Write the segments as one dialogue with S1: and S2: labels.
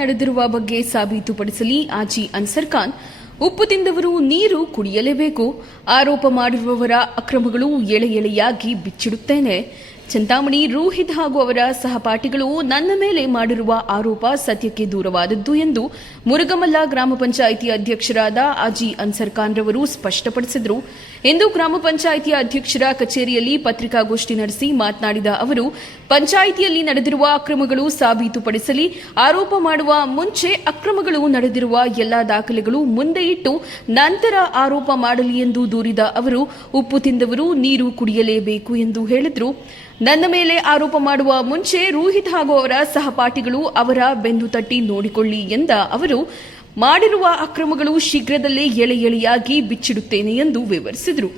S1: ನಡೆದಿರುವ ಬಗ್ಗೆ ಸಾಬೀತುಪಡಿಸಲಿ ಆಜಿ ಅನ್ಸರ್ ಖಾನ್. ಉಪ್ಪು ತಿಂದವರು ನೀರು ಕುಡಿಯಲೇಬೇಕು. ಆರೋಪ ಮಾಡಿರುವವರ ಅಕ್ರಮಗಳು ಎಳೆ ಎಳೆಯಾಗಿ ಬಿಚ್ಚಿಡುತ್ತೇನೆ. ಚಿಂತಾಮಣಿ ರೋಹಿತ್ ಹಾಗೂ ಅವರ ಸಹಪಾಠಿಗಳು ನನ್ನ ಮೇಲೆ ಮಾಡಿರುವ ಆರೋಪ ಸತ್ಯಕ್ಕೆ ದೂರವಾದದ್ದು ಎಂದು ಮುರುಗಮಲ್ಲ ಗ್ರಾಮ ಪಂಚಾಯಿತಿ ಅಧ್ಯಕ್ಷರಾದ ಅಜಿ ಅನ್ಸರ್ ಖಾನ್ ರವರು ಸ್ಪಷ್ಟಪಡಿಸಿದರು. ಇಂದು ಗ್ರಾಮ ಪಂಚಾಯಿತಿಯ ಅಧ್ಯಕ್ಷರ ಕಚೇರಿಯಲ್ಲಿ ಪತ್ರಿಕಾಗೋಷ್ಠಿ ನಡೆಸಿ ಮಾತನಾಡಿದ ಅವರು, ಪಂಚಾಯಿತಿಯಲ್ಲಿ ನಡೆದಿರುವ ಅಕ್ರಮಗಳು ಸಾಬೀತುಪಡಿಸಲಿ, ಆರೋಪ ಮಾಡುವ ಮುಂಚೆ ಅಕ್ರಮಗಳು ನಡೆದಿರುವ ಎಲ್ಲಾ ದಾಖಲೆಗಳು ಮುಂದೆ ಇಟ್ಟು ನಂತರ ಆರೋಪ ಮಾಡಲಿ ಎಂದು ದೂರಿದ ಅವರು, ಉಪ್ಪು ತಿಂದವರು ನೀರು ಕುಡಿಯಲೇಬೇಕು ಎಂದು ಹೇಳಿದರು. ನನ್ನ ಮೇಲೆ ಆರೋಪ ಮಾಡುವ ಮುಂಚೆ ರೋಹಿತ್ ಹಾಗೂ ಅವರ ಸಹಪಾಠಿಗಳು ಅವರ ಬೆಂದು ತಟ್ಟಿ ನೋಡಿಕೊಳ್ಳಿ ಎಂದ ಅವರು ಮಾಡಿರುವ ಅಕ್ರಮಗಳು ಶೀಘ್ರದಲ್ಲೇ ಎಳೆ ಎಳೆಯಾಗಿ ಬಿಚ್ಚಿಡುತ್ತೇನೆ ಎಂದು ವಿವರಿಸಿದರು.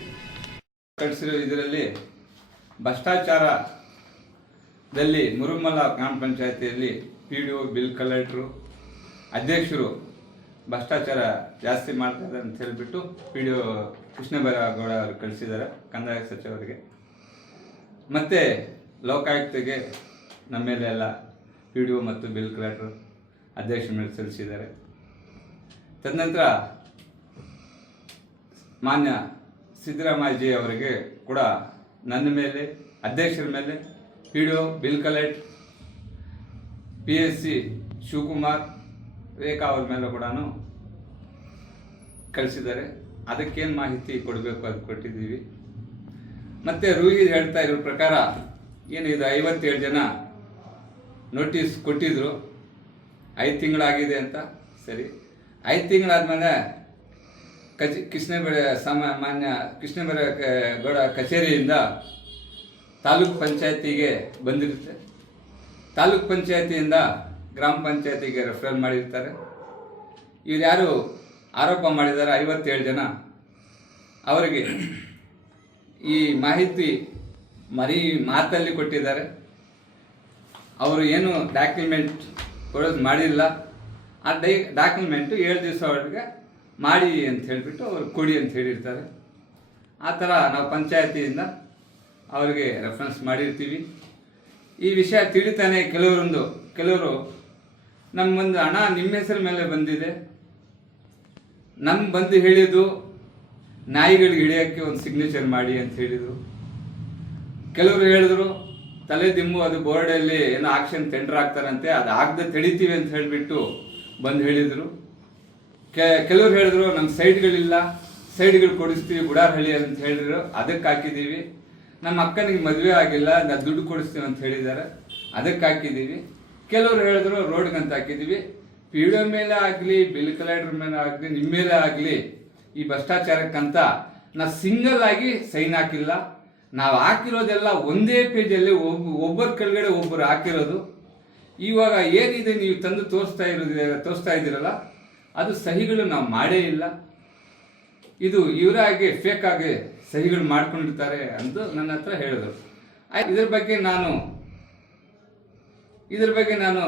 S2: ಇದರಲ್ಲಿ ಭ್ರಷ್ಟಾಚಾರದಲ್ಲಿ ಮುರುಮಲ ಗ್ರಾಮ ಪಂಚಾಯತಿಯಲ್ಲಿ P D O bill collector, ಅಧ್ಯಕ್ಷರು ಭ್ರಷ್ಟಾಚಾರ ಜಾಸ್ತಿ ಮಾಡ್ತಾರೆ ಅಂತ ಹೇಳಿಬಿಟ್ಟು P D O Krishna Byregowda ಅವರು ಕಳಿಸಿದ್ದಾರೆ, ಕಂದಾಯ ಸಚಿವರಿಗೆ ಮತ್ತು ಲೋಕಾಯುಕ್ತಿಗೆ ನಮ್ಮ ಮೇಲೆ ಎಲ್ಲ ಪಿ ಡಿ ಒ ಮತ್ತು ಬಿಲ್ ಕಲೆಕ್ಟ್ರು ಅಧ್ಯಕ್ಷರ ಮೇಲೆ ಸಲ್ಲಿಸಿದ್ದಾರೆ. ತದನಂತರ ಮಾನ್ಯ ಸಿದ್ದರಾಮಯ್ಯಜಿ ಅವರಿಗೆ ಕೂಡ ನನ್ನ ಮೇಲೆ, ಅಧ್ಯಕ್ಷರ ಮೇಲೆ, P D O bill collect, P S C Shivakumar Rekha ಅವ್ರ ಮೇಲೆ ಕೂಡ ಕಳಿಸಿದ್ದಾರೆ. ಅದಕ್ಕೇನು ಮಾಹಿತಿ ಕೊಡಬೇಕು ಅದು ಕೊಟ್ಟಿದ್ದೀವಿ. ಮತ್ತು ರೂಹಿ ಹೇಳ್ತಾ ಇರೋ ಪ್ರಕಾರ ಏನು ಇದು ಐವತ್ತೇಳು ಜನ ನೋಟಿಸ್ ಕೊಟ್ಟಿದ್ರು. ಐದು ತಿಂಗಳಾಗಿದೆ ಅಂತ. ಸರಿ. ಐದು ತಿಂಗಳಾದ್ಮೇಲೆ ಕಚ್, ಕೃಷ್ಣಬೆಳೆ ಸಮ, ಮಾನ್ಯ ಕೃಷ್ಣಬೆಳೆ ಗೌಡ ಕಚೇರಿಯಿಂದ ತಾಲೂಕ್ ಪಂಚಾಯತಿಗೆ ಬಂದಿರುತ್ತೆ. ತಾಲೂಕ್ ಪಂಚಾಯತಿಯಿಂದ ಗ್ರಾಮ ಪಂಚಾಯತಿಗೆ ರೆಫರ್ ಮಾಡಿರ್ತಾರೆ. ಇವ್ರು ಯಾರು ಆರೋಪ ಮಾಡಿದ್ದಾರೆ ಐವತ್ತೇಳು ಜನ. ಅವರಿಗೆ ಈ ಮಾಹಿತಿ ಮರಿ ಮಾತಲ್ಲಿ ಕೊಟ್ಟಿದ್ದಾರೆ. ಅವರು ಏನು ಡಾಕ್ಯುಮೆಂಟ್ ಕೊಡೋದು ಮಾಡಿಲ್ಲ. ಆ ಡೈ, ಡಾಕ್ಯುಮೆಂಟು ಏಳು ದಿವಸ ಒಳಗೆ ಮಾಡಿ ಅಂತ ಹೇಳಿಬಿಟ್ಟು ಅವ್ರು ಕೊಡಿ ಅಂತ ಹೇಳಿರ್ತಾರೆ. ಆ ಥರ ನಾವು ಪಂಚಾಯತಿಯಿಂದ ಅವರಿಗೆ ರೆಫರೆನ್ಸ್ ಮಾಡಿರ್ತೀವಿ. ಈ ವಿಷಯ ತಿಳಿತಾನೆ ಕೆಲವರೊಂದು, ಕೆಲವರು ನಮ್ಮೊಂದು ಹಣ ನಿಮ್ಮ ಹೆಸರ ಮೇಲೆ ಬಂದಿದೆ. ನಮ್ಮ ಬಂದು ಹೇಳಿದ್ದು ನಾಯಿಗಳಿಗೆ ಹಿಡಿಯೋಕ್ಕೆ ಒಂದು ಸಿಗ್ನೇಚರ್ ಮಾಡಿ ಅಂತ ಹೇಳಿದರು. ಕೆಲವರು ಹೇಳಿದ್ರು, ತಲೆ ದಿಮ್ಮು ಅದು ಬೋರ್ಡಲ್ಲಿ ಏನೋ ಆಕ್ಷನ್ ಟೆಂಡರ್ ಆಗ್ತಾರಂತೆ, ಅದು ಆಗದೆ ತಡಿತೀವಿ ಅಂತ ಹೇಳಿಬಿಟ್ಟು ಬಂದು ಹೇಳಿದರು. ಕೆಲವರು ಹೇಳಿದ್ರು ನಮ್ಮ ಸೈಡ್ಗಳಿಲ್ಲ, ಸೈಡ್ಗಳು ಕೊಡಿಸ್ತೀವಿ, ಗುಡಾರಹಳ್ಳಿ ಅಂತ ಹೇಳಿದ್ರು. ಅದಕ್ಕೆ ಹಾಕಿದ್ದೀವಿ ನಮ್ಮ ಅಕ್ಕನಿಗೆ ಮದುವೆ ಆಗಿಲ್ಲ, ನಾ ದುಡ್ಡು ಕೊಡಿಸ್ತೀವಿ ಅಂತ ಹೇಳಿದ್ದಾರೆ. ಅದಕ್ಕೆ ಹಾಕಿದ್ದೀವಿ ಕೆಲವರು ಹೇಳಿದ್ರು, ರೋಡ್ಗೆ ಅಂತ ಹಾಕಿದ್ದೀವಿ ಪಿ ಡಿ ಮೇಲೆ ಆಗಲಿ, ಬಿಲ್ ಕಲೆಕ್ಟರ್ ಮೇಲೆ ಆಗಲಿ ನಿಮ್ಮ ಮೇಲೆ ಆಗಲಿ, ಈ ಭ್ರಷ್ಟಾಚಾರಕ್ಕಂತ ನಾ ಸಿಂಗಲ್ ಆಗಿ ಸೈನ್ ಹಾಕಿಲ್ಲ. ನಾವು ಹಾಕಿರೋದೆಲ್ಲ ಒಂದೇ ಪೇಜಲ್ಲಿ ಒಬ್ಬ ಒಬ್ಬರ ಕೆಳಗಡೆ ಒಬ್ಬರು ಹಾಕಿರೋದು. ಇವಾಗ ಏನಿದೆ ನೀವು ತಂದು ತೋರಿಸ್ತಾ ಇರೋದಿದೆ, ತೋರಿಸ್ತಾ ಇದ್ದೀರಲ್ಲ, ಅದು ಸಹಿಗಳು ನಾವು ಮಾಡೇ ಇಲ್ಲ. ಇದು ಇವರಾಗಿ ಫೇಕ್ ಆಗಿ ಸಹಿಗಳು ಮಾಡ್ಕೊಂಡಿರ್ತಾರೆ ಅಂತ ನನ್ನ ಹತ್ರ ಹೇಳಿದ್ರು ಇದ್ರ ಬಗ್ಗೆ ನಾನು, ಇದ್ರ ಬಗ್ಗೆ ನಾನು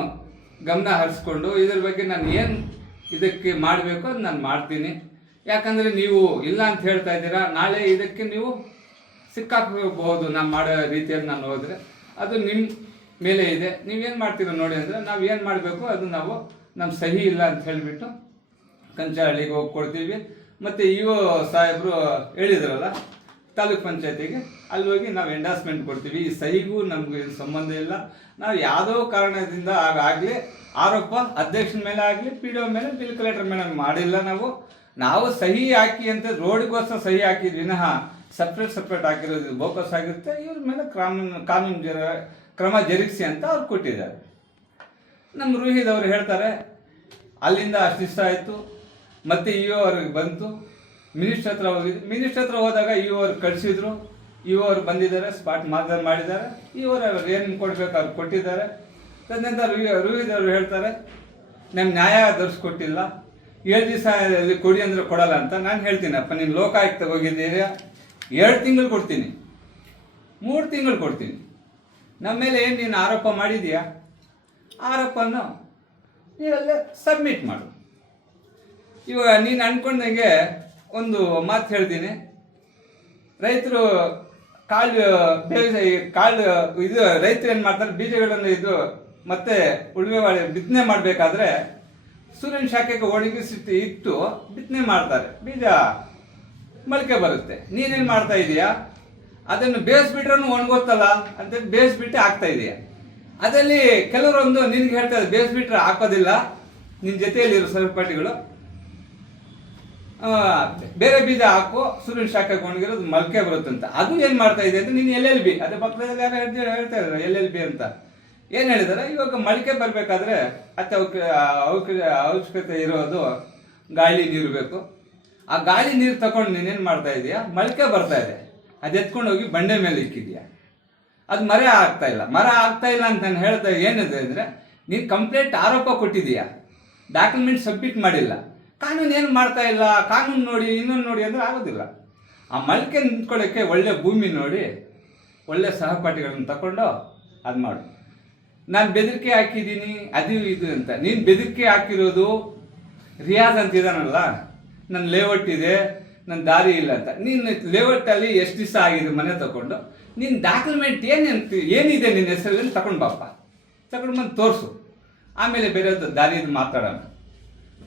S2: ಗಮನ ಹರಿಸ್ಕೊಂಡು, ಇದ್ರ ಬಗ್ಗೆ ನಾನು ಏನು ಇದಕ್ಕೆ ಮಾಡಬೇಕು ಅದು ನಾನು ಮಾಡ್ತೀನಿ. ಯಾಕಂದರೆ ನೀವು ಇಲ್ಲ ಅಂತ ಹೇಳ್ತಾ ಇದ್ದೀರಾ, ನಾಳೆ ಇದಕ್ಕೆ ನೀವು ಸಿಕ್ಕಾಕಬಹುದು ನಾನು ಮಾಡೋ ರೀತಿಯಲ್ಲಿ ನಾನು ಹೋದರೆ. ಅದು ನಿಮ್ಮ ಮೇಲೆ ಇದೆ. ನೀವೇನು ಮಾಡ್ತೀರೋ ನೋಡಿ ಅಂದರೆ ನಾವು ಏನು ಮಾಡಬೇಕು? ಅದು ನಾವು ನಮ್ಮ ಸಹಿ ಇಲ್ಲ ಅಂತ ಹೇಳಿಬಿಟ್ಟು ಕಂಚಹಳ್ಳಿಗೆ ಹೋಗಿ ಕೊಡ್ತೀವಿ ಮತ್ತು ಒ ಸಾಹೇಬರು ಹೇಳಿದ್ರಲ್ಲ, ತಾಲೂಕ್ ಪಂಚಾಯತಿಗೆ, ಅಲ್ಲಿ ಹೋಗಿ ನಾವು ಎಂಡಾಸ್ಮೆಂಟ್ ಕೊಡ್ತೀವಿ. ಈ ಸಹಿಗೂ ನಮಗೆ ಸಂಬಂಧ ಇಲ್ಲ. ನಾವು ಯಾವುದೋ ಕಾರಣದಿಂದ ಆಗಲಿ, ಆರೋಪ ಅಧ್ಯಕ್ಷನ ಮೇಲೆ ಆಗಲಿ, ಪಿ ಡಿ ಒ ಮೇಲೆ ಬಿಲ್ ಕಲೆಕ್ಟರ್ ಮೇಲೆ ಮಾಡಿಲ್ಲ ನಾವು. ನಾವು ಸಹಿ ಹಾಕಿ ಅಂತ ರೋಡ್ಗೋಸ್ಕರ ಸಹಿ ಹಾಕಿದ್ವಿ ವಿನಃ ಸಪ್ರೇಟ್ ಸಪ್ರೇಟ್ ಹಾಕಿರೋದು ಬೋಕಸ್ ಆಗಿರುತ್ತೆ. ಇವ್ರ ಮೇಲೆ ಕಾನೂನು ಕಾನೂನು ಜರ ಕ್ರಮ ಜರುಗಿಸಿ ಅಂತ ಅವ್ರು ಕೊಟ್ಟಿದ್ದಾರೆ. ನಮ್ಮ ರೋಹಿತ್ ಅವರು ಹೇಳ್ತಾರೆ, ಅಲ್ಲಿಂದ ಅಷ್ಟಿಷ್ಟ ಆಯಿತು, ಮತ್ತೆ ಇಒ ಅವ್ರಿಗೆ ಬಂತು, ಮಿನಿಸ್ಟರ್ ಹತ್ರ ಹೋಗಿದ್ದು. ಮಿನಿಸ್ಟರ್ ಹತ್ರ ಹೋದಾಗ ಇಒ ಅವ್ರು ಕಳಿಸಿದ್ರು ಇಒ ಅವ್ರು ಬಂದಿದ್ದಾರೆ ಸ್ಪಾಟ್ ಮಾತನಾಡಿ ಮಾಡಿದ್ದಾರೆ ಇವರು ಅವ್ರು ಏನು ಕೊಡಬೇಕು ಅವ್ರು ಕೊಟ್ಟಿದ್ದಾರೆ. ತದನಂತರ ರೋಹಿತ್ ಅವರು ಹೇಳ್ತಾರೆ ನಮ್ಮ ನ್ಯಾಯ ದೊರಸ್ಕೊಟ್ಟಿಲ್ಲ ಏಳು ದಿವಸ ಅಲ್ಲಿ ಕೊಡಿ ಅಂದರೆ ಕೊಡಲ್ಲ ಅಂತ ನಾನು ಹೇಳ್ತೀನಪ್ಪ ನೀನು ಲೋಕಾಯುಕ್ತ ಹೋಗಿದ್ದೀರಾ ಎರಡು ತಿಂಗಳು ಕೊಡ್ತೀನಿ. ಮೂರು ತಿಂಗಳು ಕೊಡ್ತೀನಿ. ನಮ್ಮ ಮೇಲೆ ಏನು ನೀನು ಆರೋಪ ಮಾಡಿದೀಯಾ? ಆರೋಪನ್ನು ನೀವೆಲ್ಲ ಸಬ್ಮಿಟ್ ಮಾಡು. ಇವಾಗ ನೀನು ಅಂದ್ಕೊಂಡಂಗೆ ಒಂದು ಮಾತು ಹೇಳ್ತೀನಿ. ರೈತರು ಕಾಳು ಬೇರೆ ಕಾಳು ಇದು ರೈತರು ಏನು ಮಾಡ್ತಾರೆ? ಬೀಜಗಳನ್ನು ಇದು ಮತ್ತೆ ಉಳುಮೆ ಮಾಡಿ ಬಿತ್ತನೆ ಮಾಡಬೇಕಾದ್ರೆ ಸೂರ್ಯನ ಶಾಖೆಗೆ ಒಣಗಿಸಿ ಇಟ್ಟು ಬಿತ್ತನೆ ಮಾಡ್ತಾರೆ. ಬೀಜ ಮೊಳಕೆ ಬರುತ್ತೆ. ನೀನೇನು ಮಾಡ್ತಾ ಇದೀಯಾ? ಅದನ್ನು ಬೇಯಿಸ್ಬಿಟ್ರೂ ಒಣಗೋತ್ತಲ್ಲ ಅಂತ ಬೇಯಿಸ್ಬಿಟ್ಟು ಹಾಕ್ತಾ ಇದೆಯಾ. ಅದರಲ್ಲಿ ಕೆಲವರೊಂದು ನಿನ್ಗೆ ಹೇಳ್ತಾರೆ ಬೇಯಿಸ್ಬಿಟ್ರೆ ಹಾಕೋದಿಲ್ಲ. ನಿನ್ನ ಜೊತೆಯಲ್ಲಿರೋ ಸಹಪಾಠಿಗಳು ಆ, ಬೇರೆ ಬೀಜ ಹಾಕು ಸೂರ್ಯನ ಶಾಖಕ್ಕೆ ಒಣಗಿರೋದು ಮೊಳಕೆ ಅಂತ. ಅದು ಏನು ಮಾಡ್ತಾ ಇದೆ ಅಂತ ನೀನು ಎಲ್ ಎಲ್ ಬಿ ಅದೇ ಪಕ್ಕದಲ್ಲಿ ಯಾರು ಹೇಳ್ತಾ ಇದ್ದಾರೆ ಎಲ್ ಎಲ್ ಬಿ ಅಂತ. ಏನು ಹೇಳಿದಾರೆ ಇವಾಗ ಮೊಳಕೆ ಬರಬೇಕಾದ್ರೆ ಅತ್ತೆ ಅವಶ್ಯಕತೆ ಇರೋದು ಗಾಳಿ ನೀರು ಬೇಕು. ಆ ಗಾಳಿ ನೀರು ತಗೊಂಡು ನೀನೇನು ಮಾಡ್ತಾ ಇದೀಯಾ? ಮೊಳಕೆ ಬರ್ತಾ ಇದೆ. ಅದು ಎತ್ಕೊಂಡು ಹೋಗಿ ಬಂಡೆ ಮೇಲೆ ಇಕ್ಕಿದ್ಯಾ? ಅದು ಮರ ಆಗ್ತಾ ಇಲ್ಲ. ಮರ ಆಗ್ತಾ ಇಲ್ಲ ಅಂತ ನಾನು ಹೇಳ್ತಾ ಏನಿದೆ ಅಂದರೆ ನೀನು ಕಂಪ್ಲೇಂಟ್ ಆರೋಪ ಕೊಟ್ಟಿದೀಯಾ ಡಾಕ್ಯುಮೆಂಟ್ ಸಬ್ಮಿಟ್ ಮಾಡಿಲ್ಲ. ಕಾನೂನು ಏನು ಮಾಡ್ತಾ ಇಲ್ಲ? ಕಾನೂನು ನೋಡಿ, ಇನ್ನೊಂದು ನೋಡಿ ಅಂದರೆ ಆಗೋದಿಲ್ಲ. ಆ ಮಲ್ಕೆ ನಿಂತ್ಕೊಳ್ಳೋಕ್ಕೆ ಒಳ್ಳೆ ಭೂಮಿ ನೋಡಿ, ಒಳ್ಳೆ ಸಹಪಾಠಿಗಳನ್ನು ತಗೊಂಡು ಅದು ಮಾಡು. ನಾನು ಬೆದರಿಕೆ ಹಾಕಿದ್ದೀನಿ, ಅದು ಇದು ಅಂತ. ನೀನು ಬೆದರಿಕೆ ಹಾಕಿರೋದು ರಿಯಾಜ್ ಅಂತ ಇದಾನಲ್ಲ? ನನ್ನ ಲೇಔಟ್ ಇದೆ. ನನ್ನ ದಾರಿ ಇಲ್ಲ ಅಂತ. ನೀನು ಲೇಔಟಲ್ಲಿ ಎಷ್ಟು ದಿವಸ ಆಗಿದೆ ಮನೆ ತಗೊಂಡು? ನಿನ್ನ ಡಾಕ್ಯುಮೆಂಟ್ ಏನೇನು ಏನಿದೆ ನಿನ್ನ ಹೆಸರಲ್ಲಿ ತಗೊಂಡು ಬಾಪ್ಪ. ತಗೊಂಡು ಬಂದು ತೋರಿಸು. ಆಮೇಲೆ ಬೇರೆ ದಾರಿದು ಮಾತಾಡೋಣ.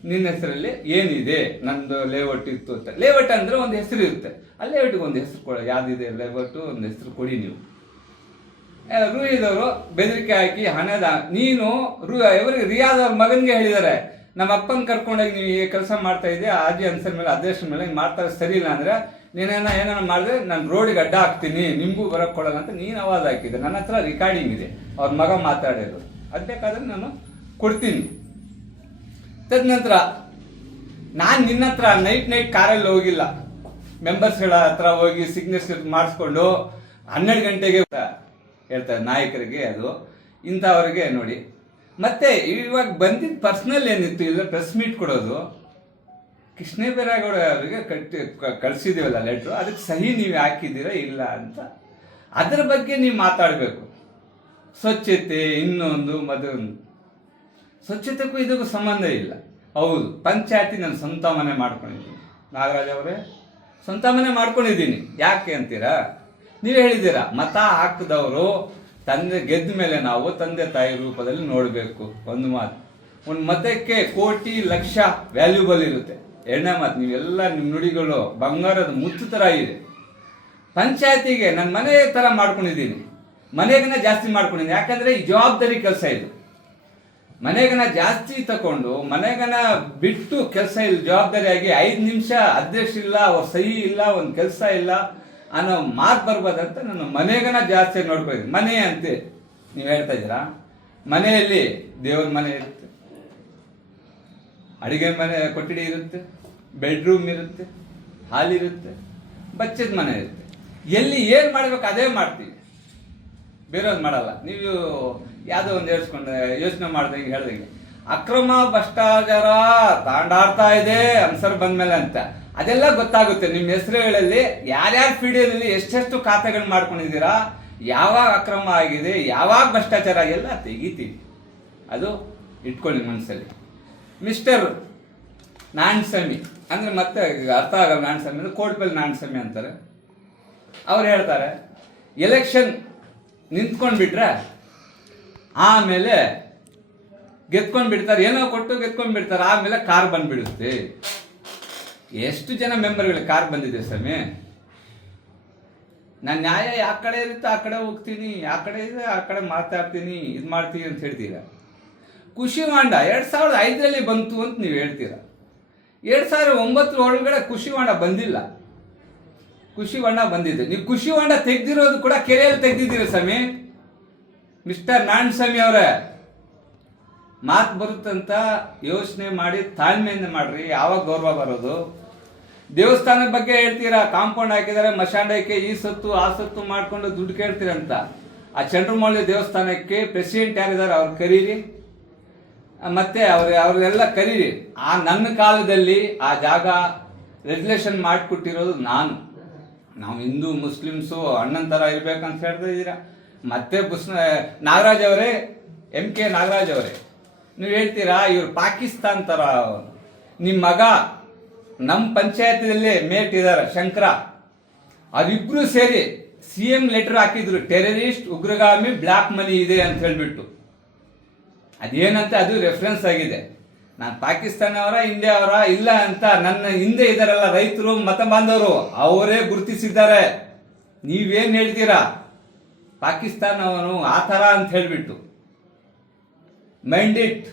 S2: ನಿನ್ನ ಹೆಸರಲ್ಲಿ ಏನಿದೆ? ನಂದು ಲೇಔಟ್ ಇತ್ತು ಅಂತ. ಲೇಔಟ್ ಅಂದರೆ ಒಂದು ಹೆಸರು ಇರುತ್ತೆ. ಆ ಲೇಔಟಿಗೆ ಒಂದು ಹೆಸರು ಕೊಡ. ಯಾವುದಿದೆ ಲೇಔಟು, ಒಂದು ಹೆಸರು ಕೊಡಿ ನೀವು. ರೂಹಿದವರು ಬೆದರಿಕೆ ಹಾಕಿ ಹಣದ ನೀನು ರು ಇವರಿಗೆ ರಿಯಾದವ್ರ ಮಗನಿಗೆ ಹೇಳಿದ್ದಾರೆ ನಮ್ಮ ಅಪ್ಪನ ಕರ್ಕೊಂಡೋಗಿ ನೀವು ಈ ಕೆಲಸ ಮಾಡ್ತಾ ಇದ್ದೆ ಆಜಿ ಅನ್ಸರ್ ಮೇಲೆ ಅಧ್ಯಕ್ಷ ಮೇಲೆ ಮಾಡ್ತಾರೆ, ಸರಿ ಇಲ್ಲ ಅಂದ್ರೆ ನೀನೇನ ಏನಾರ ಮಾಡಿದ್ರೆ ನಾನು ರೋಡಿಗೆ ಅಡ್ಡ ಹಾಕ್ತೀನಿ, ನಿಮಗೂ ಬರಕ್ ಕೊಡಲ್ಲ ಅಂತ ನೀನು ಅವಾಜ್ ಹಾಕಿದ್ದೆ. ನನ್ನ ಹತ್ರ ರಿಕಾರ್ಡಿಂಗ್ ಇದೆ, ಅವ್ರ ಮಗ ಮಾತಾಡಿರೋದು ಅದು ಬೇಕಾದ್ರೆ ನಾನು ಕೊಡ್ತೀನಿ. ತದನಂತರ ನಾನು ನಿನ್ನ ಹತ್ರ ನೈಟ್ ನೈಟ್ ಕಾರಲ್ಲಿ ಹೋಗಿಲ್ಲ. ಮೆಂಬರ್ಸ್ಗಳ ಹತ್ರ ಹೋಗಿ ಸಿಗ್ನೇಚರ್ ಮಾಡಿಸ್ಕೊಂಡು ಹನ್ನೆರಡು ಗಂಟೆಗೆ ಹೇಳ್ತಾರೆ ನಾಯಕರಿಗೆ ಅದು, ಇಂಥವರಿಗೆ ನೋಡಿ. ಮತ್ತೆ ಇವಾಗ ಬಂದಿದ್ದ ಪರ್ಸ್ನಲ್ ಏನಿತ್ತು ಇಲ್ಲ ಪ್ರೆಸ್ ಮೀಟ್ ಕೊಡೋದು. ಕೃಷ್ಣೇಬೇರಾಗೌಡ ಬೈರೇಗೌಡ ಅವರಿಗೆ ಕಟ್ಟಿ ಕಳ್ಸಿದೀವಲ್ಲ ಲೆಟ್ರು ಅದಕ್ಕೆ ಸಹಿ ನೀವು ಹಾಕಿದ್ದೀರಾ ಇಲ್ಲ ಅಂತ. ಅದರ ಬಗ್ಗೆ ನೀವು ಮಾತಾಡಬೇಕು. ಸ್ವಚ್ಛತೆ, ಇನ್ನೊಂದು ಮದುವೆ ಸ್ವಚ್ಛತೆಗೂ ಇದಕ್ಕೂ ಸಂಬಂಧ ಇಲ್ಲ. ಹೌದು, ಪಂಚಾಯತಿ ನಾನು ಸ್ವಂತ ಮನೆ ಮಾಡ್ಕೊಂಡಿದ್ದೀನಿ. ನಾಗರಾಜ್ ಅವರೇ, ಸ್ವಂತ ಮನೆ ಮಾಡ್ಕೊಂಡಿದ್ದೀನಿ. ಯಾಕೆ ಅಂತೀರಾ? ನೀವು ಹೇಳಿದ್ದೀರಾ, ಮತ ಹಾಕಿದವರು ತಂದೆ ಗೆದ್ದ ಮೇಲೆ ನಾವು ತಂದೆ ತಾಯಿ ರೂಪದಲ್ಲಿ ನೋಡಬೇಕು. ಒಂದು ಮಾತು. ಒಂದು ಮತಕ್ಕೆ ಕೋಟಿ, ಲಕ್ಷ ವ್ಯಾಲ್ಯೂಬಲ್ ಇರುತ್ತೆ. ಎರಡನೇ ಮಾತು, ನೀವೆಲ್ಲ ನಿಮ್ಮ ನುಡಿಗಳು ಬಂಗಾರದ ಮುತ್ತು ಥರ ಇದೆ. ಪಂಚಾಯತಿಗೆ ನನ್ನ ಮನೆ ಥರ ಮಾಡ್ಕೊಂಡಿದ್ದೀನಿ. ಮನೆಗನ್ನ ಜಾಸ್ತಿ ಮಾಡ್ಕೊಂಡಿದ್ದೀನಿ. ಯಾಕಂದ್ರೆ ಈ ಜವಾಬ್ದಾರಿ ಕೆಲಸ ಇದು. ಮನೆಗನ ಜಾಸ್ತಿ ತಕೊಂಡು ಮನೆಗನ ಬಿಟ್ಟು ಕೆಲಸ ಇಲ್ಲ. ಜವಾಬ್ದಾರಿಯಾಗಿ ಐದು ನಿಮಿಷ ಅಧ್ಯಕ್ಷ ಇಲ್ಲ, ಅವ್ರ ಸಹಿ ಇಲ್ಲ, ಒಂದು ಕೆಲಸ ಇಲ್ಲ. ಅನ್ನೋ ಮಾತು ಬರ್ಬೋದಂತ ನಾನು ಮನೆಗನ ಜಾಸ್ತಿ ನೋಡ್ಕೊಂಡಿದ್ದೀನಿ ಮನೆ ಅಂತೆ. ನೀವು ಹೇಳ್ತಾ ಇದ್ದೀರಾ? ಮನೆಯಲ್ಲಿ ದೇವ್ರ ಮನೆ ಇರುತ್ತೆ. ಅಡುಗೆ ಮನೆ, ಕೊಠಡಿ ಇರುತ್ತೆ. ಬೆಡ್ರೂಮ್ ಇರುತ್ತೆ. ಹಾಲ್ ಇರುತ್ತೆ. ಬಚ್ಚದ ಮನೆ ಇರುತ್ತೆ. ಎಲ್ಲಿ ಏನು ಮಾಡ್ಬೇಕು ಅದೇ ಮಾಡ್ತೀವಿ. ಬೇರೆಯವ್ರು ಮಾಡಲ್ಲ. ನೀವು ಯಾವುದೋ ಒಂದು ಹೇಳ್ಸ್ಕೊಂಡು, ಯೋಚನೆ ಮಾಡ್ದಂಗೆ ಹೇಳ್ದಂಗೆ. ಅಕ್ರಮ ಭ್ರಷ್ಟಾಚಾರ ತಾಂಡಾಡ್ತಾ ಇದೆ, ಅನ್ಸರ್ ಬಂದ್ಮೇಲೆ ಅಂತ. ಅದೆಲ್ಲ ಗೊತ್ತಾಗುತ್ತೆ. ನಿಮ್ಮ ಹೆಸರುಗಳಲ್ಲಿ ಯಾರ್ಯಾರ ಪೀಡಿಯಲ್ಲಿ ಎಷ್ಟೆಷ್ಟು ಖಾತೆಗಳು ಮಾಡ್ಕೊಂಡಿದ್ದೀರಾ, ಯಾವಾಗ ಅಕ್ರಮ ಆಗಿದೆ, ಯಾವಾಗ ಭ್ರಷ್ಟಾಚಾರ ಎಲ್ಲ ತೆಗಿತೀವಿ. ಅದು ಇಟ್ಕೊಳ್ಳಿ ಮನಸ್ಸಲ್ಲಿ ಮಿಸ್ಟರ್ ನಾಣ್ಸ್ವಾಮಿ ಅಂದ್ರೆ ಮತ್ತೆ ಅರ್ಥ ಆಗಲ್ಲ ನಾಣ್ಸ್ವಾಮಿ ಅಂದ್ರೆ ಮೇಲೆ ನಾಣ್ಸ್ವಾಮಿ ಅಂತಾರೆ. ಅವ್ರು ಹೇಳ್ತಾರೆ, ಎಲೆಕ್ಷನ್ ನಿಂತ್ಕೊಂಡು ಬಿಟ್ರೆ ಆಮೇಲೆ ಗೆದ್ಕೊಂಡು ಬಿಡ್ತಾರೆ ಏನೋ ಕೊಟ್ಟು ಗೆದ್ಕೊಂಡು ಬಿಡ್ತಾರೆ ಆಮೇಲೆ ಕಾರ್ ಬಂದ್ಬಿಡುತ್ತೆ. ಎಷ್ಟು ಜನ ಮೆಂಬರ್ಗಳು ಕಾರ್ ಬಂದಿದೆ ಸ್ವಾಮಿ? ನಾನು ನ್ಯಾಯ ಯಾವ ಕಡೆ ಇರುತ್ತೋ ಆ ಕಡೆ ಹೋಗ್ತೀನಿ, ಆ ಕಡೆ ಇದೆ, ಆ ಕಡೆ ಮಾತಾಡ್ತೀನಿ, ಇದು ಮಾಡ್ತೀನಿ ಅಂತ ಹೇಳ್ತೀರಾ? ಖುಷಿ ಹೊಂಡ, ಎರಡು ಸಾವಿರದ ಐದರಲ್ಲಿ ಬಂತು ಅಂತ ನೀವು ಹೇಳ್ತೀರಾ? ಎರಡು ಸಾವಿರದ ಒಂಬತ್ತರ ಒಳಗಡೆ ಖುಷಿ ಹೊಂಡ ಬಂದಿಲ್ಲ. ಖುಷಿ ಹೊಂಡ ಬಂದಿದೆ. ನೀವು ಖುಷಿ ಹೊಂಡ ತೆಗ್ದಿರೋದು ಕೂಡ ಕೆರೆಯಲ್ಲಿ ತೆಗ್ದಿದ್ದೀರಿ ಸ್ವಾಮಿ? ಮಿಸ್ಟರ್ ನಾರಾಯಣ ಸ್ವಾಮಿ ಅವರೇ. ಮಾತು ಬರುತ್ತಂತ ಯೋಚನೆ ಮಾಡಿ ತಾಳ್ಮೆಯಿಂದ ಮಾಡ್ರಿ, ಯಾವಾಗ ಗೌರವ ಬರೋದು? ದೇವಸ್ಥಾನದ ಬಗ್ಗೆ ಹೇಳ್ತೀರಾ? ಕಾಂಪೌಂಡ್ ಹಾಕಿದ್ದಾರೆ ಮಶಾಂಡಕ್ಕೆ ಈ ಸತ್ತು, ಆ ಸತ್ತು ಮಾಡ್ಕೊಂಡು ದುಡ್ಡು ಕೇಳ್ತೀರಂತ. ಆ ಚಂದ್ರಮೌಳಿ ದೇವಸ್ಥಾನಕ್ಕೆ ಪ್ರೆಸಿಡೆಂಟ್ ಯಾರಿದ್ದಾರೆ ಅವ್ರು ಕರೀರಿ? ಮತ್ತೆ ಅವ್ರ, ಅವ್ರೆಲ್ಲ ಕರೀರಿ. ಆ, ನನ್ನ ಕಾಲದಲ್ಲಿ ಆ ಜಾಗ ರೆಗ್ಯುಲೇಷನ್ ಮಾಡಿಕೊಟ್ಟಿರೋದು ನಾನು. ನಾವು ಹಿಂದೂ ಮುಸ್ಲಿಮ್ಸು, ಅಣ್ಣನ ಥರ ಇರಬೇಕಂತ ಹೇಳ್ತಾ ಇದ್ದೀರಾ. ಮತ್ತೆ ಬುಸ್, ನಾಗರಾಜ್ ಅವರೇ ಎಂ ಕೆ ನಾಗರಾಜ್ ಅವರೇ. ನೀವು ಹೇಳ್ತೀರಾ, ಇವ್ರು ಪಾಕಿಸ್ತಾನ್ ಥರ ನಿಮ್ಮ ಮಗ ನಮ್ಮ ಪಂಚಾಯತಿನಲ್ಲಿ ಮೇಟ್ ಇದ್ದಾರೆ ಶಂಕರ. ಅದಿಬ್ರು ಸೇರಿ ಸಿ ಎಂ ಲೆಟರ್ ಹಾಕಿದ್ರು ಟೆರರಿಸ್ಟ್ ಉಗ್ರಗಾಮಿ ಬ್ಲ್ಯಾಕ್ ಮನಿ ಇದೆ ಅಂತ ಹೇಳ್ಬಿಟ್ಟು. ಅದೇನಂತ, ಅದು ರೆಫರೆನ್ಸ್ ಆಗಿದೆ. ನಾನು ಪಾಕಿಸ್ತಾನವರ ಇಂಡಿಯಾ ಅವರ ಇಲ್ಲ ಅಂತ ನನ್ನ ಹಿಂದೆ ಇದಾರಲ್ಲ ರೈತರು, ಮತ ಬಾಂಧವರು, ಅವರೇ ಗುರುತಿಸಿದ್ದಾರೆ. ನೀವೇನು ಹೇಳ್ತೀರಾ? ಪಾಕಿಸ್ತಾನವನು ಆ ಥರ ಅಂತ ಹೇಳಿಬಿಟ್ಟು. ಮೈಂಡಿಟ್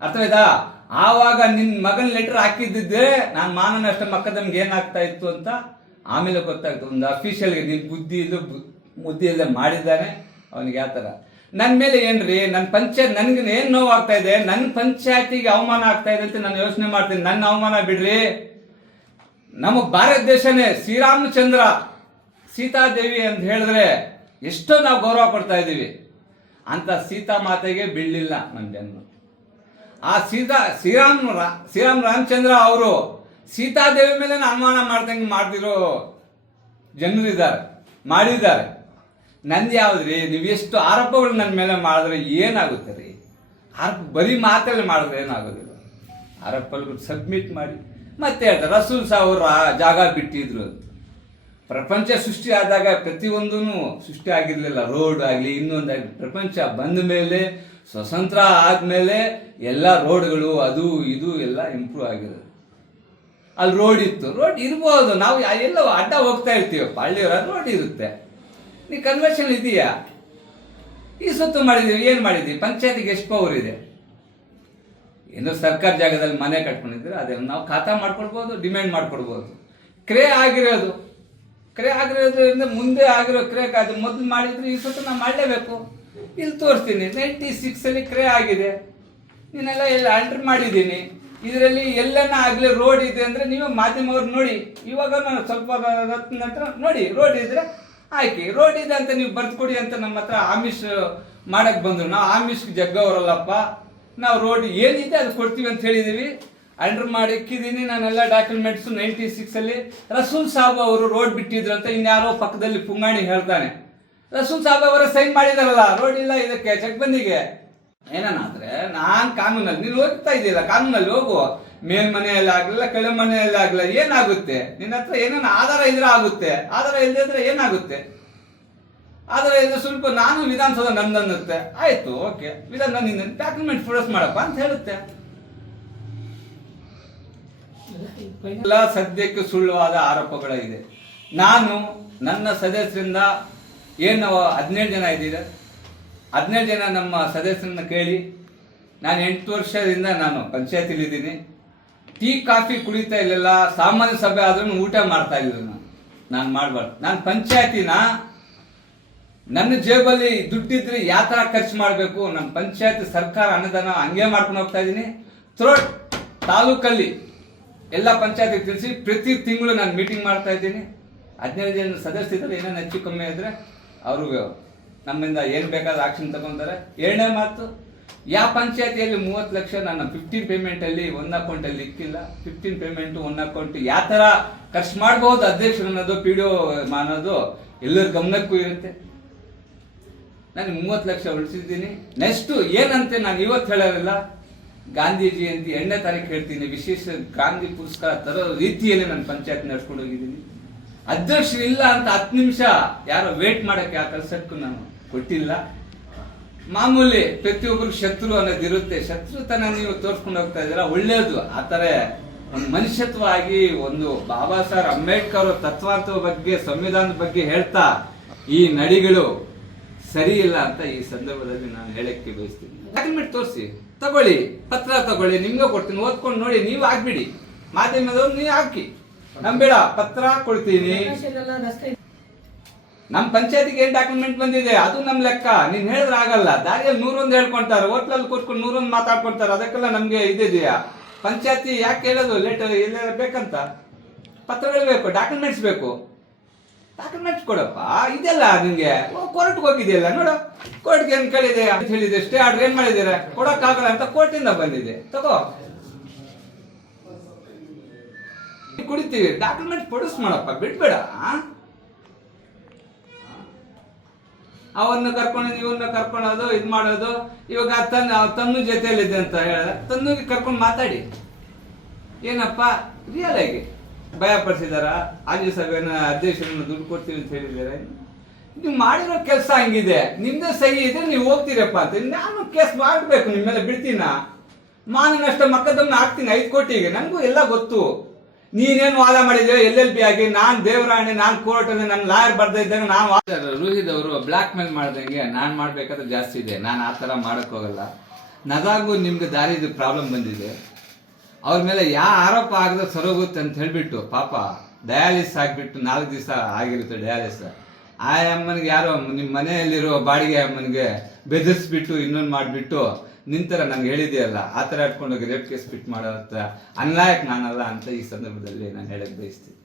S2: ಅರ್ಥವಾಯ್ತಾ? ಆವಾಗ ನಿನ್ನ ಮಗನ ಲೆಟರ್ ಹಾಕಿದ್ದಿದ್ರೆ ನಾನು ಮಾನನ ಅಷ್ಟು ಮಕ್ಕದಮ್ಗೆ ಏನಾಗ್ತಾ ಇತ್ತು ಅಂತ ಆಮೇಲೆ ಗೊತ್ತಾಗ್ತದೆ ಒಂದು ಅಫಿಷಿಯಲ್ಗೆ ನಿನ್ ಬುದ್ಧಿ ಬು- ಬುದ್ಧಿ ಇಲ್ಲದೆ ಮಾಡಿದ್ದಾನೆ ಅವನಿಗೆ ಯಾವ ಥರ. ನನ್ನ ಮೇಲೆ ಏನ್ರಿ? ನನ್ನ ಪಂಚಾಯತ್ ನನಗೆ ಏನು ನೋವಾಗ್ತಾ ಇದೆ? ನನ್ನ ಪಂಚಾಯತಿಗೆ ಅವಮಾನ ಆಗ್ತಾ ಇದೆ ಅಂತ ನಾನು ಯೋಚನೆ ಮಾಡ್ತೀನಿ. ನನ್ನ ಅವಮಾನ ಬಿಡ್ರಿ. ನಮ್ಮ ಭಾರತ ದೇಶನೇ ಶ್ರೀರಾಮಚಂದ್ರ, ಸೀತಾದೇವಿ ಅಂತ ಹೇಳಿದ್ರೆ ಎಷ್ಟೋ ನಾವು ಗೌರವ ಕೊಡ್ತಾ ಇದ್ದೀವಿ. ಅಂತ ಸೀತಾ ಮಾತೆಗೆ ಬೀಳಲಿಲ್ಲ ನನ್ನ ಜನ್ಮ ಆ ಸೀತಾ ಶ್ರೀರಾಮ್ ರಾ- ಶ್ರೀರಾಮ್ ರಾಮಚಂದ್ರ ಅವರು ಸೀತಾದೇವಿ ಮೇಲೆ ಅನುಮಾನ ಮಾಡ್ದಂಗೆ ಮಾಡ್ತಿರೋ ಜನರಿದ್ದಾರೆ ಮಾಡಿದ್ದಾರೆ. ನಂದು ಯಾವ್ದ್ರಿ? ನೀವು ಎಷ್ಟು ಆರೋಪಗಳು ನನ್ನ ಮೇಲೆ ಮಾಡಿದ್ರೆ ಏನಾಗುತ್ತೆ ರೀ? ಆರೋಪ, ಬರೀ ಮಾತಲ್ಲಿ ಮಾಡಿದ್ರೆ ಏನಾಗೋದಿಲ್ಲ. ಆರೋಪಲ್ಲಿ ಸಬ್ಮಿಟ್ ಮಾಡಿ. ಮತ್ತೆ ಹೇಳ್ತಾರೆ, ರಸೂಲ್ ಸಾವ್ರ ಜಾಗ ಬಿಟ್ಟಿದ್ರು ಅಂತ. ಪ್ರಪಂಚ ಸೃಷ್ಟಿ ಆದಾಗ ಪ್ರತಿಯೊಂದೂ ಸೃಷ್ಟಿ ಆಗಿರಲಿಲ್ಲ. ರೋಡ್ ಆಗಲಿ ಇನ್ನೊಂದಾಗಲಿ ಪ್ರಪಂಚ ಬಂದ ಮೇಲೆ, ಸ್ವತಂತ್ರ ಆದಮೇಲೆ ಎಲ್ಲ ರೋಡ್ಗಳು ಅದು ಇದು ಎಲ್ಲ ಇಂಪ್ರೂವ್ ಆಗಿರೋದು. ಅಲ್ಲಿ ರೋಡ್ ಇತ್ತು. ರೋಡ್ ಇರ್ಬೋದು. ನಾವು ಎಲ್ಲ ಅಡ್ಡ ಹೋಗ್ತಾ ಇರ್ತೀವಿ. ಹಳ್ಳಿಯವರ ರೋಡ್ ಇರುತ್ತೆ. ನೀ ಕನ್ವರ್ಷನ್ ಇದೆಯಾ? ಈ ಸುತ್ತು ಮಾಡಿದೀವಿ ಏನು ಮಾಡಿದ್ದೀವಿ? ಪಂಚಾಯತಿಗೆ ಎಷ್ಟು ಪವರ್ ಇದೆ? ಏನು ಸರ್ಕಾರ ಜಾಗದಲ್ಲಿ ಮನೆ ಕಟ್ಕೊಂಡಿದ್ರೆ ಅದೇ ನಾವು ಖಾತಾ ಮಾಡ್ಕೊಡ್ಬೋದು ಡಿಮ್ಯಾಂಡ್ ಮಾಡ್ಕೊಡ್ಬೋದು. ಕ್ರೇ ಆಗಿರೋದು. ಕ್ರೇ ಆಗಿರೋದ್ರಿಂದ ಮುಂದೆ ಆಗಿರೋ ಕ್ರೇ ಅದು ಮೊದಲು ಮಾಡಿದ್ರೆ, ಈ ಸುತ್ತು ನಾನು ಮಾಡಲೇಬೇಕು. ಇಲ್ಲಿ ತೋರಿಸ್ತೀನಿ ನೈಂಟಿ ಸಿಕ್ಸಲ್ಲಿ ಕ್ರೇ ಆಗಿದೆ. ನೀನೆಲ್ಲ ಎಲ್ಲ ಅಂಡರ್ ಮಾಡಿದ್ದೀನಿ. ಇದರಲ್ಲಿ ಎಲ್ಲನ ಆಗಲಿ ರೋಡ್ ಇದೆ ಅಂದರೆ ನೀವು ಮಾಧ್ಯಮವ್ರು ನೋಡಿ. ಇವಾಗ ನಾನು ಸ್ವಲ್ಪ ನಂತರ ನೋಡಿ ರೋಡ್ ಇದ್ರೆ ಆಯ್ಕೆ. ರೋಡ್ ಇದೆ ಅಂತ ನೀವು ಬರ್ತ್ಕೊಡಿ ಕೊಡಿ ಅಂತ ನಮ್ಮ ಹತ್ರ ಆಮಿಷ್ ಮಾಡಕ್ಕೆ ಬಂದ್ರು. ನಾವು ಆಮಿಷ್ ಜಗ್ಗವರಲ್ಲಪ್ಪ. ನಾವು ರೋಡ್ ಏನಿದೆ ಅದು ಕೊಡ್ತೀವಿ ಅಂತ ಹೇಳಿದೀವಿ. ಅಂಡರ್ ಮಾಡಿ ಇಕ್ಕಿದ್ದೀನಿ. ನಾನೆಲ್ಲ ಡಾಕ್ಯುಮೆಂಟ್ಸ್ ನೈಂಟಿ ಸಿಕ್ಸ್ ಅಲ್ಲಿ ರಸೂಲ್ ಸಾಬ್ ಅವರು ರೋಡ್ ಬಿಟ್ಟಿದ್ರು ಅಂತ ಇನ್ಯಾರೋ ಪಕ್ಕದಲ್ಲಿ ಪುಂಗಾಣಿ ಹೇಳ್ತಾನೆ. ರಸೂಲ್ ಸಾಬ್ ಅವರ ಸೈನ್ ಮಾಡಿದಾರಲ್ಲ ರೋಡ್ ಇಲ್ಲ ಇದಕ್ಕೆ ಚೆಕ್ಬಂದಿಗೆ ಏನನ್ನಾದ್ರೆ, ನಾನ್ ಕಾನೂನಲ್ಲಿ, ನೀನು ಹೋಗ್ತಾ ಇದೆಯಲ್ಲ, ಕಾನೂನಲ್ಲಿ ಹೋಗು. ಮೇಲ್ಮನೆಯಲ್ಲಿ ಆಗ್ಲಿಲ್ಲ ಕೆಳ ಮನೆಯಲ್ಲಿ ಆಗ್ಲಿಲ್ಲ, ಏನಾಗುತ್ತೆ? ನಿನ್ನ ಹತ್ರ ಏನಾನ ಆಧಾರ ಇದ್ರೆ ಆಗುತ್ತೆ. ಆಧಾರ ಇಲ್ಲದೆ ಏನಾಗುತ್ತೆ? ಆಧಾರ ಇದ್ರೆ ಸ್ವಲ್ಪ ನಾನು ವಿಧಾನಸೌಧ ನಂದನ್ನುತ್ತೆ. ಆಯ್ತು ಓಕೆ ವಿಧಾನ ನಿನ್ನ ಡಾಕ್ಯುಮೆಂಟ್ ಪ್ರೊಡ್ಯೂಸ್ ಮಾಡಪ್ಪ ಅಂತ ಹೇಳುತ್ತೆ. ಎಲ್ಲ ಸದ್ಯಕ್ಕೆ ಸುಳ್ಳುವಾದ ಆರೋಪಗಳಿದೆ. ನಾನು ನನ್ನ ಸದಸ್ಯರಿಂದ ಏನು ಹದಿನೇಳು ಜನ ಇದ್ದೀರ? ಹದಿನೇಳು ಜನ ನಮ್ಮ ಸದಸ್ಯರನ್ನ ಕೇಳಿ, ನಾನು ಎಂಟು ವರ್ಷದಿಂದ ನಾನು ಪಂಚಾಯತಿಲಿದ್ದೀನಿ ಟೀ, ಕಾಫಿ ಕುಡಿತಾ ಇರಲಿಲ್ಲ ಸಾಮಾನ್ಯ ಸಭೆ ಆದ್ರೂ ಊಟ ಮಾಡ್ತಾ ಇದ್ದೀನಿ ನಾನು. ನಾನು ಮಾಡಬಾರ್ದು. ನಾನು ಪಂಚಾಯತಿನ, ನನ್ನ ಜೇಬಲ್ಲಿ ದುಡ್ಡಿದ್ರೆ ಯಾವ ಖರ್ಚು ಮಾಡಬೇಕು? ನಮ್ಮ ಪಂಚಾಯತ್ ಸರ್ಕಾರ ಅನುದಾನ ಹಂಗೆ ಮಾಡ್ಕೊಂಡು ಹೋಗ್ತಾ ಇದ್ದೀನಿ. ಥ್ರೋಟ್ ತಾಲೂಕಲ್ಲಿ ಎಲ್ಲ ಪಂಚಾಯತಿ ತಿಳಿಸಿ ಪ್ರತಿ ತಿಂಗಳು ನಾನು ಮೀಟಿಂಗ್ ಮಾಡ್ತಾ ಇದ್ದೀನಿ. ಹದಿನೈದು ಜನ ಸದಸ್ಯರಿದ್ದಾರೆ ಏನೇನು ಹೆಚ್ಚು ಕಮ್ಮಿ ಇದ್ರೆ ಅವರು ನಮ್ಮಿಂದ ಏನು ಬೇಕಾದ ಆಕ್ಷನ್ ತಗೊಂತಾರೆ. ಎರಡನೇ ಮಾತು ಯಾವ ಪಂಚಾಯತಿಯಲ್ಲಿ ಮೂವತ್ತು ಲಕ್ಷ ನನ್ನ ಫಿಫ್ಟೀನ್ ಪೇಮೆಂಟಲ್ಲಿ ಒಂದು ಅಕೌಂಟಲ್ಲಿ ಇಕ್ಕಿಲ್ಲ. ಫಿಫ್ಟೀನ್ ಪೇಮೆಂಟು ಒನ್ ಅಕೌಂಟ್ ಯಾವ ಥರ ಖರ್ಚು ಮಾಡ್ಬೋದು ಅಧ್ಯಕ್ಷರು ಅನ್ನೋದು ಪಿ ಡಿ ಅನ್ನೋದು ಎಲ್ಲರ ಗಮನಕ್ಕೂ ಇರುತ್ತೆ. ನಾನು ಮೂವತ್ತು ಲಕ್ಷ ಉಳಿಸಿದ್ದೀನಿ. ನೆಕ್ಸ್ಟ್ ಏನಂತೆ ನಾನು ಇವತ್ತು ಹೇಳೋದಿಲ್ಲ. ಗಾಂಧಿ ಜಯಂತಿ ಎರಡನೇ ತಾರೀಕು ಹೇಳ್ತೀನಿ, ವಿಶೇಷ ಗಾಂಧಿ ಪುರಸ್ಕಾರ ತರೋ ರೀತಿಯಲ್ಲಿ ನಾನು ಪಂಚಾಯತ್ ನಡ್ಸ್ಕೊಂಡು ಹೋಗಿದ್ದೀನಿ. ಅಧ್ಯಕ್ಷರು ಇಲ್ಲ ಅಂತ ಹತ್ತು ನಿಮಿಷ ಯಾರೋ ವೇಟ್ ಮಾಡೋಕ್ಕೆ ಆ ಕೆಲಸಕ್ಕೂ ನಾನು ಕೊಟ್ಟಿಲ್ಲ. ಮಾಮೂಲಿ ಪ್ರತಿಯೊಬ್ಬರು ಶತ್ರು ಅನ್ನೋದು ಇರುತ್ತೆ. ಶತ್ರುತನ ನೀವು ತೋರಿಸ್ಕೊಂಡು ಹೋಗ್ತಾ ಇದ್ದೀರಾ? ಒಳ್ಳೇದು. ಆ ಥರ ಒಂದು ಮನುಷ್ಯತ್ವವಾಗಿ ಒಂದು ಬಾಬಾ ಸಾಹೇಬ್ ಅಂಬೇಡ್ಕರ್ ಅವರ ತತ್ವಾಂತದ ಬಗ್ಗೆ, ಸಂವಿಧಾನದ ಬಗ್ಗೆ ಹೇಳ್ತಾ ಈ ನಡಿಗಳು ಸರಿ ಇಲ್ಲ ಅಂತ ಈ ಸಂದರ್ಭದಲ್ಲಿ ನಾನು ಹೇಳಕ್ಕೆ ಬಯಸ್ತೀನಿ. ತೋರಿಸಿ. ತಗೊಳ್ಳಿ, ಪತ್ರ ತಗೊಳ್ಳಿ, ನಿಮ್ಗೆ ಕೊಡ್ತೀನಿ, ಓದ್ಕೊಂಡು ನೋಡಿ, ನೀವು ಹಾಕ್ಬಿಡಿ ಮಾಧ್ಯಮದವ್ರು ನೀವು ಹಾಕಿ. ನಂಬೇಡ ಪತ್ರ ಕೊಡ್ತೀನಿ. ನಮ್ಮ ಪಂಚಾಯತಿಗೆ ಏನ್ ಡಾಕ್ಯುಮೆಂಟ್ ಬಂದಿದೆ? ಅದು ನಮ್ ಲೆಕ್ಕ. ನೀನ್ ಹೇಳಿದ್ರೆ ಆಗಲ್ಲ. ದಾರಿಯಲ್ಲಿ ನೂರೊಂದು ಹೇಳ್ಕೊಂತಾರೆ. ಹೋಟ್ಲಲ್ಲಿ ಕೂತ್ಕೊಂಡು ನೂರೊಂದು ಮಾತಾಡ್ಕೊಳ್ತಾರೆ ಅದಕ್ಕೆಲ್ಲ ನಮ್ಗೆ ಇದಿದೆಯಾ ಪಂಚಾಯತಿ ಯಾಕೆ ಹೇಳೋದು? ಲೇಟ್ ಎಲ್ಲ ಬೇಕಂತ? ಪತ್ರಗಳು ಬೇಕು ಡಾಕ್ಯುಮೆಂಟ್ಸ್ ಬೇಕು. ಡಾಕ್ಯುಮೆಂಟ್ಸ್ ಕೊಡಪ್ಪ ಇದೆಲ್ಲ ನಿಂಗೆ ಕೋರ್ಟ್ಗೆ ಹೋಗಿದೆಯಲ್ಲ, ನೋಡು. ಕೋರ್ಟ್ಗೆ ಏನ್ ಕೇಳಿದೆ ಅಂತ ಹೇಳಿದೆ ಸ್ಟೇ ಆರ್ಡರ್ ಏನ್ ಮಾಡಿದ್ದೀರಾ? ಕೊಡಕ್ಕಾಗಲ್ಲ ಅಂತ ಕೋರ್ಟಿಂದ ಬಂದಿದೆ ತಗೋ. ಕುಡಿತೀವಿ. ಡಾಕ್ಯುಮೆಂಟ್ ಪ್ರೊಡ್ಯೂಸ್ ಮಾಡಪ್ಪ, ಬಿಡ್ಬೇಡ? ಅವನ್ನ ಕರ್ಕೊಂಡು ಇವನ್ನ ಕರ್ಕೊಳ್ಳೋದು ಇದು ಮಾಡೋದು. ಇವಾಗ ತನ್ನ ತನ್ನ ಜೊತೆಯಲ್ಲಿದೆ ಅಂತ ಹೇಳಿದ ತನ್ನಿಗೆ ಕರ್ಕೊಂಡು ಮಾತಾಡಿ. ಏನಪ್ಪ? ರಿಯಲ್ ಆಗಿ. ಭಯ ಆಂಜನೇಯ ಆಂಜಿ ಸಭೆನ ಅಧ್ಯಕ್ಷರನ್ನ ದುಡ್ಡು ಕೊಡ್ತೀವಿ ಅಂತ ಹೇಳಿದ್ದಾರೆ. ನೀವು ಮಾಡಿರೋ ಕೆಲಸ ಹಂಗಿದೆ. ನಿಮ್ದೇ ಸಹಿ ಇದೆ, ನೀವು ಹೋಗ್ತೀರಪ್ಪ ಅಂತ. ನಾನು ಕೇಸ್ ಮಾಡಬೇಕು ಮೇಲೆ ಬಿಡ್ತೀನ? ಮಾನ ನಷ್ಟ ಹಾಕ್ತೀನಿ, ಐದು ಕೋಟಿಗೆ. ನನಗೂ ಎಲ್ಲ ಗೊತ್ತು. ನೀನೇನು ವಾದ ಮಾಡಿದ್ಯೋ, ಎಲ್ ಎಲ್ ಬಿ ಆಗಿ, ನಾನು ದೇವರಾಣಿ, ನಾನು ಕೋರ್ಟ್ ನನ್ನ ಲಾಯರ್ ಬರ್ದ ಇದ್ದಾಗ ನಾನು ರೋಹಿತ್ ಅವರು ಬ್ಲಾಕ್ ಮೇಲ್ ಮಾಡ್ದಂಗೆ ನಾನು ಮಾಡ್ಬೇಕಾದ್ರೆ ಜಾಸ್ತಿ ಇದೆ. ನಾನು ಆ ಥರ ಮಾಡೋಕ್ಕೋಗಲ್ಲ. ನದಾಗೂ ನಿಮ್ಗೆ ದಾರಿದು ಪ್ರಾಬ್ಲಮ್ ಬಂದಿದೆ. ಅವ್ರ ಮೇಲೆ ಯಾವ ಆರೋಪ ಆಗದೆ ಸರೋಗುತ್ತೆ ಅಂತ ಹೇಳಿಬಿಟ್ಟು ಪಾಪ ಡಯಾಲಿಸ್ ಆಗಿಬಿಟ್ಟು ನಾಲ್ಕು ದಿವಸ ಆಗಿರುತ್ತೆ ಡಯಾಲಿಸ್ ಆ ಅಮ್ಮನಿಗೆ ಯಾರೋ ನಿಮ್ಮ ಮನೆಯಲ್ಲಿರೋ ಬಾಡಿಗೆ ಅಮ್ಮನಿಗೆ ಬೆದರಿಸ್ಬಿಟ್ಟು ಇನ್ನೊಂದು ಮಾಡಿಬಿಟ್ಟು ನಿಂತರ ನಂಗೆ ಹೇಳಿದೆಯಲ್ಲ, ಆ ಥರ ಇಟ್ಕೊಂಡೋಗಿ ರೇಪ್ ಕೇಸ್ ಫಿಟ್ ಮಾಡೋ ಅನ್ಲಾಯಕ್ ನಾನಲ್ಲ ಅಂತ ಈ ಸಂದರ್ಭದಲ್ಲಿ ನಾನು ಹೇಳಕ್ ಬಯಸ್ತೀನಿ.